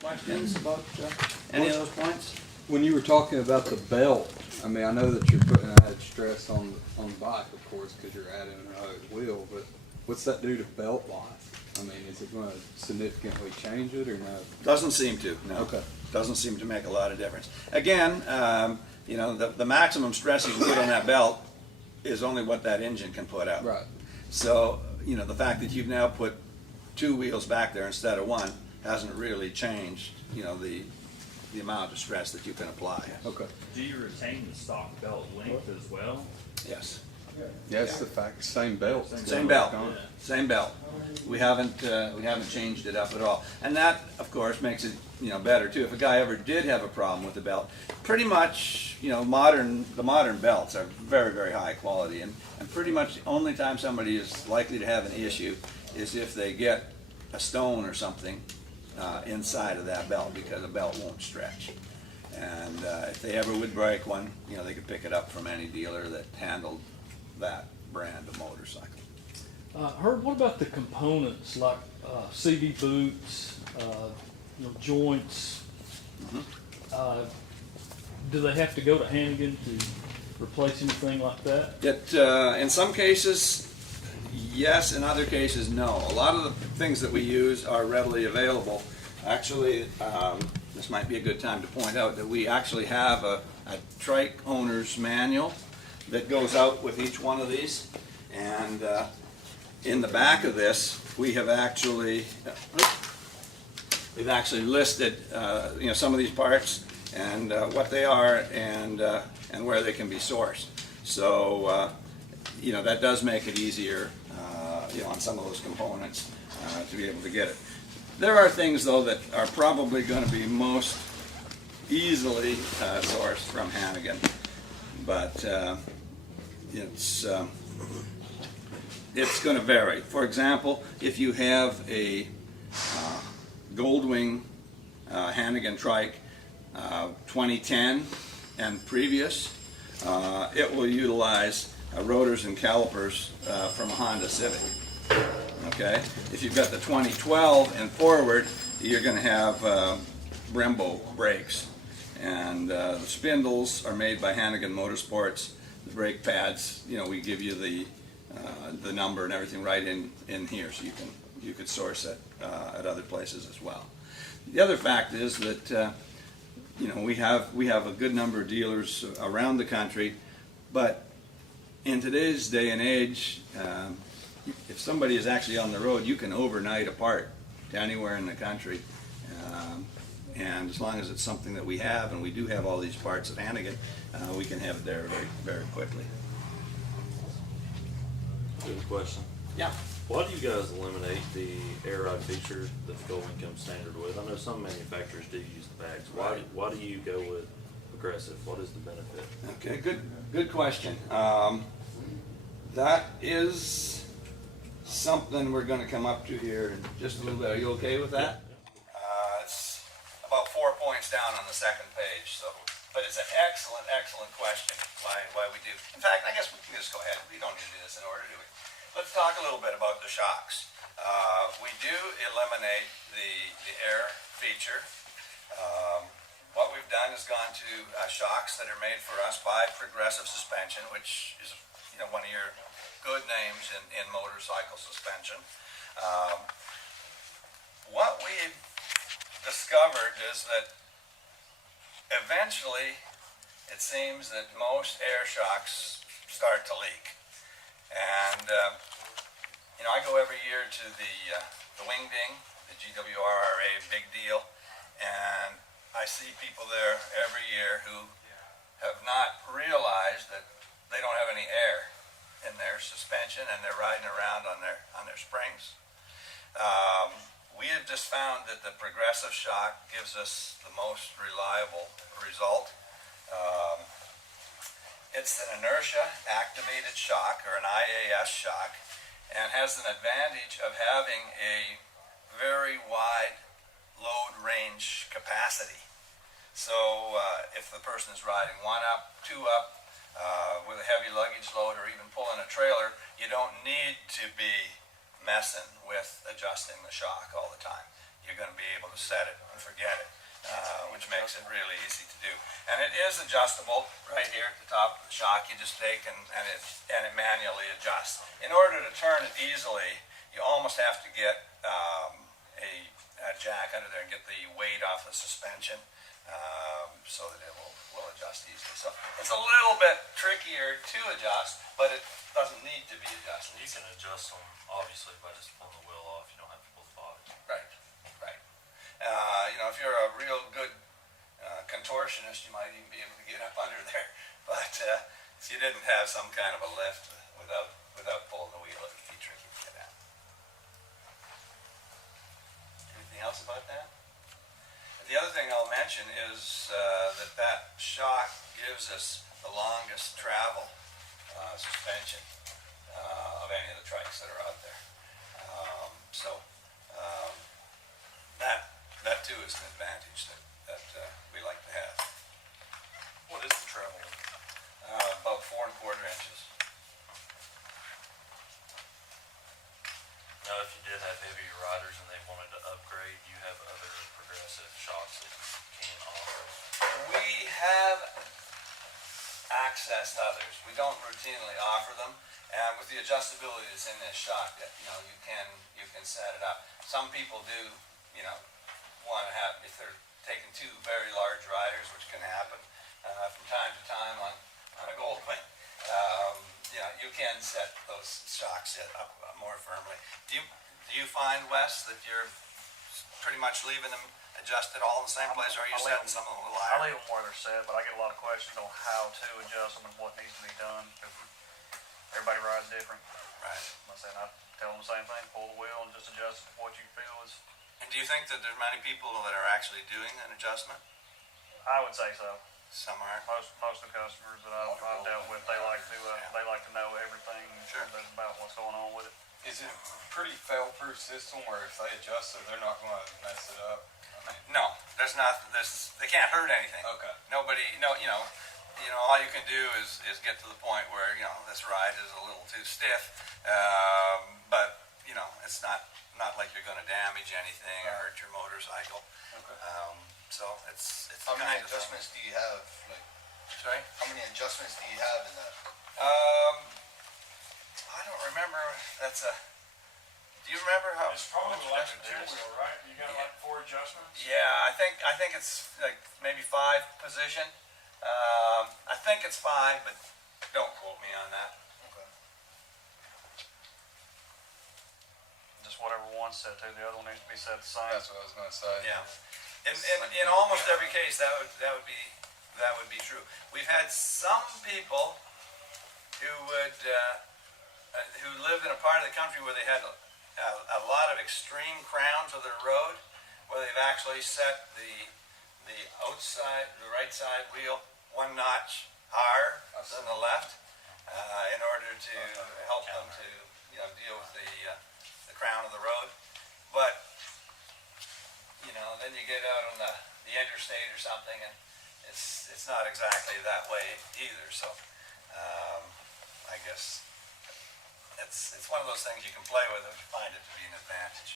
questions about any of those points? When you were talking about the belt, I mean, I know that you're putting added stress on the bike, of course, because you're adding another wheel, but what's that do to belt life? I mean, is it going to significantly change it or no? Doesn't seem to, no. Okay. Doesn't seem to make a lot of difference. Again, you know, the maximum stress you can put on that belt is only what that engine can put out. Right. So, you know, the fact that you've now put 2 wheels back there instead of 1 hasn't really changed, you know, the amount of stress that you can apply. Okay. Do you retain the stock belt length as well? Yes. Yeah, it's the fact, same belt. Same belt. Same belt. We haven't changed it up at all, and that, of course, makes it, you know, better too. If a guy ever did have a problem with the belt, pretty much, you know, the modern belts are very, very high quality, and pretty much the only time somebody is likely to have an issue is if they get a stone or something inside of that belt, because the belt won't stretch. And if they ever would break one, you know, they could pick it up from any dealer that handled that brand of motorcycle. Herb, what about the components like CV boots, you know, joints? Do they have to go to Hannigan to replace anything like that? In some cases, yes. In other cases, no. A lot of the things that we use are readily available. Actually, this might be a good time to point out that we actually have a trike owner's manual that goes out with each one of these, and in the back of this we've actually listed you know, some of these parts and what they are and where they can be sourced. So you know, that does make it easier you know, on some of those components to be able to get it. There are things though that are probably going to be most easily sourced from Hannigan, but it's going to vary. For example, if you have a Goldwing Hannigan trike 2010 and previous, it will utilize rotors and calipers from a Honda Civic. Okay, if you've got the 2012 and forward, you're going to have Brembo brakes, and the spindles are made by Hannigan Motorsports. The brake pads, you know, we give you the number and everything right in here, so you could source it at other places as well. The other fact is that you know, we have a good number of dealers around the country, but in today's day and age, if somebody is actually on the road, you can overnight a part to anywhere in the country, and as long as it's something that we have, and we do have all these parts at Hannigan, we can have it there very, very quickly. Good question. Yeah. Why do you guys eliminate the air ride feature that Goldwing comes standard with? I know some manufacturers do use the bags. Why do you go with Progressive? What is the benefit? Okay, good question. That is something we're going to come up to here in just a little bit. Are you okay with that? It's about 4 points down on the second page. So, but it's an excellent question. Why we do? In fact, I guess we can just go ahead. We don't need to do this in order, do we? Let's talk a little bit about the shocks. We do eliminate the air feature. What we've done is gone to shocks that are made for us by Progressive Suspension, which is, you know, one of your good names in motorcycle suspension. What we've discovered is that eventually it seems that most air shocks start to leak. And you know, I go every year to the Wing Ding, the GWRRA big deal, and I see people there every year who have not realized that they don't have any air in their suspension, and they're riding around on their springs. We have just found that the Progressive shock gives us the most reliable result. It's an inertia activated shock, or an IAS shock, and has an advantage of having a very wide load range capacity. So if the person is riding 1 up, 2 up, with a heavy luggage load, or even pulling a trailer, you don't need to be messing with adjusting the shock all the time. you're gonna be able to set it and forget it, which makes it really easy to do. And it is adjustable right here at the top of the shock. You just take and it manually adjusts. In order to turn it easily, you almost have to get a jack under there and get the weight off the suspension, so that it will adjust easily. So it's a little bit trickier to adjust, but it doesn't need to be adjusted. You can adjust them obviously by just pulling the wheel off. You don't have to pull the body. Right, right. If you're a real good contortionist, you might even be able to get up under there. But if you didn't have some kind of a lift without pulling the wheel, it would be tricky to get out. Anything else about that? The other thing I'll mention is that shock gives us the longest travel suspension of any of the trikes that are out there. That too is an advantage that we like to have. What is the travel? About 4 1/4 inches. Now, if you did have heavier riders and they wanted to upgrade, you have other progressive shocks that you can offer. We have accessed others. We don't routinely offer them, and with the adjustability that's in this shock, you can set it up. Some people do, want to have, if they're taking 2 very large riders, which can happen from time to time on a Goldwing. You can set those shocks up more firmly. Do you find, Wes, that you're pretty much leaving them adjusted all in the same place, or are you setting some of them a little I higher? leave them where they're set, but I get a lot of questions on how to adjust them and what needs to be done. 'Cause everybody rides different. Right. I tell them the same thing, pull the wheel and just adjust what you feel is, And do you think that there's many people that are actually doing an adjustment? I would say so. Some are. Most of the customers that I've dealt with, they like to know everything Sure. about what's going on with it. Is it a pretty fail-proof system where if they adjust it, they're not gonna mess it up? I mean, No, there's not. They can't hurt anything. okay. Nobody. No. All you can do is get to the point where this ride is a little too stiff, but it's not like you're going to damage anything or hurt your motorcycle. Okay. So it's How the many kind of thing. adjustments do you have? Like, Sorry. how many adjustments do you have in that? I don't remember. Do you remember how? It's probably much like a adjustment there is? two-wheel, right? You got like 4 adjustments? Yeah, I think it's like maybe 5 position. I think it's 5, but don't quote me on that. Okay. Just whatever one's set to, the other one needs to be set the same. That's what I was gonna say. Yeah. In almost every case, that would be true. We've had some people who who lived in a part of the country where they had a lot of extreme crowns of their road, where they've actually set the right side wheel 1 notch higher than the left, in order to help them to deal with the crown of the road. But then you get out on the interstate or something, and it's not exactly that way either. So I guess it's one of those things you can play with if you find it to be an advantage.